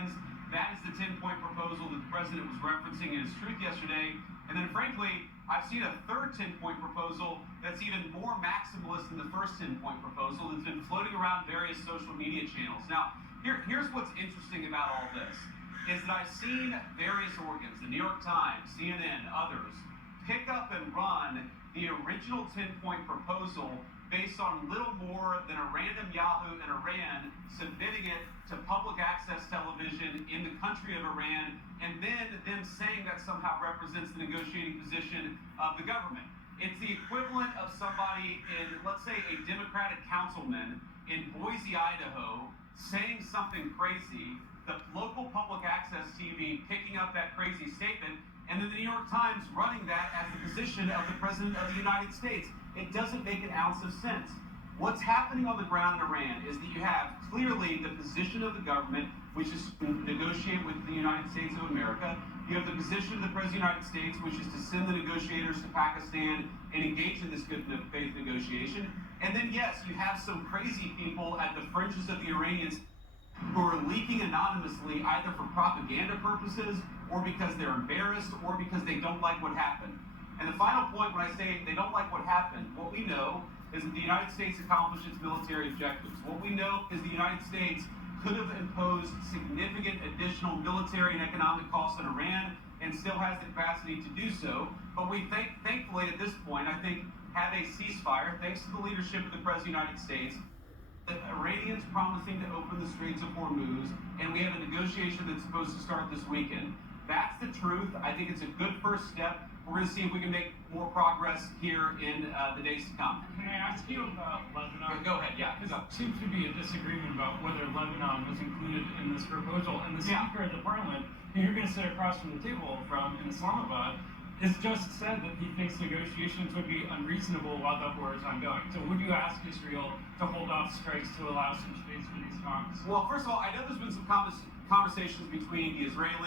stands. That is the 10-point proposal that the president was referencing in his truth yesterday. And then, frankly, I've seen a third 10-point proposal that's even more maximalist than the first 10-point proposal that's been floating around various social media channels. Now, here's what's interesting about all this, is that I've seen various organs, the New York Times, CNN, others, pick up and run the original 10-point proposal based on little more than a random Yahoo in Iran submitting it to public access television in the country of Iran, and then them saying that somehow represents the negotiating position of the government. It's the equivalent of somebody in, let's say, a Democratic councilman in Boise, Idaho, saying something crazy, the local public access TV picking up that crazy statement, and then the New York Times running that as the position of the President of the United States. It doesn't make an ounce of sense. What's happening on the ground in Iran is that you have clearly the position of the government, which is to negotiate with the United States of America. You have the position of the President of the United States, which is to send the negotiators to Pakistan and engage in this good faith negotiation. And then, yes, you have some crazy people at the fringes of the Iranians who are leaking anonymously either for propaganda purposes or because they're embarrassed or because they don't like what happened. And the final point, when I say they don't like what happened, what we know is that the United States accomplished its military objectives. What we know is the United States could have imposed significant additional military and economic costs on Iran and still has the capacity to do so. But we thankfully at this point, I think, have a ceasefire, thanks to the leadership of the President of the United States, the Iranians promising to open the Straits of Hormuz, and we have a negotiation that's supposed to start this weekend. That's the truth. I think it's a good first step. We're going to see if we can make more progress here in the days to come. Can I ask you about Lebanon? Go ahead, yeah. There seems to be a disagreement about whether Lebanon was included in this proposal. And the Speaker of the Parliament, who you're going to sit across from the table from in Islamabad, has just said that he thinks negotiations would be unreasonable while the war is ongoing. So would you ask Israel to hold off strikes to allow some space for these talks? Well, first of all, I know there's been some conversations between the Israeli